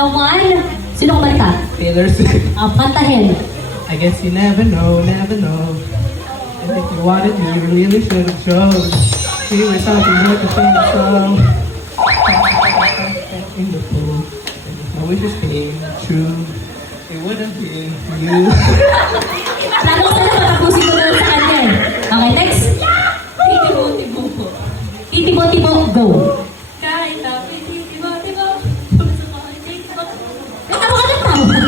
The one, sino kumalita? Taylor Swift. Kantahin. I guess you never know, never know. And if you wanted me, you really should have chose. We were something like a famous song. In the pool. And if my wishes came true, it would have been you. Plano ko na patapusin ko na lang sa kanya eh. Okay, next. Titibo-tibo po. Titibo-tibo, go. Kahit tapos titibo-tibo. May tama ka ng tama.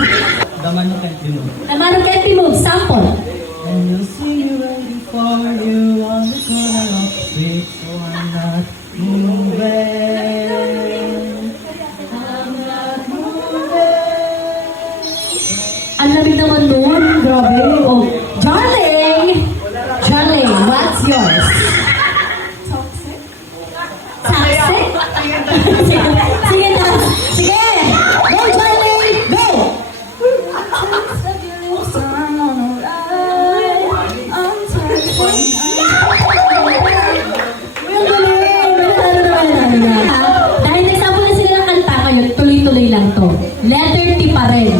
Daman na can't you know. Naman ang can't be moved. Sample. And you'll see you waiting for you on the corner of the street, so I'm not moving. I'm not moving. Ang lamig naman nun. Grabe. Oh, Darling! Darling, what's yours? Toxic. Toxic? Sige, sige na. Sige! Go, Darling! Go! Dahil example na sila ng kanta ngayon, tuloy-tuloy lang to. Letter T pa rin.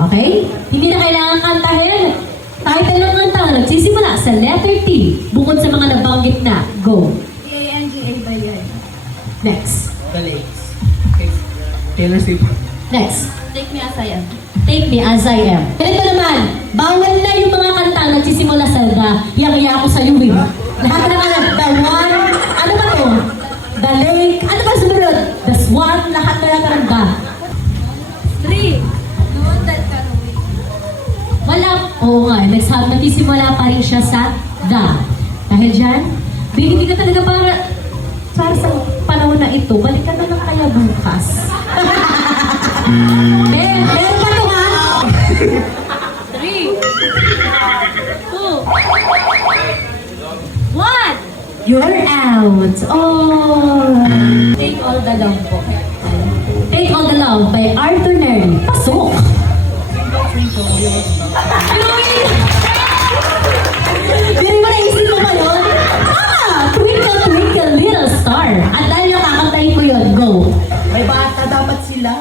Okay? Hindi na kailangan kantahin. Title ng kanta, nagsisimula sa letter T. Bukod sa mga nabanggit na. Go. T-A-N-G-A ba yan? Next. The Lakes. Okay. Taylor Swift. Next. Take me as I am. Take me as I am. Ganito naman, bawal na yung mga kanta nagsisimula sa the, hiyang-hiya ako sa iyo eh. Lahat na naman, the one, ano ba to? The lake, ano ba sumunod? The swan, lahat na lang ng the. 3. No one that can wait. Wala, oo nga, next half, nagsisimula pa rin siya sa the. Dahil dyan, hindi ka talaga para sa panahon na ito, balikan na lang kaya bukas. Meron pa to ha? 3. 2. 1. You're out. Oh. Take all the love po. Take All the Love by Arthur Neri. Pasok! Hindi mo naisip mo ba yun? Twinkle, Twinkle, Little Star. At dahil nakakantayin ko yun, go! May bata dapat sila.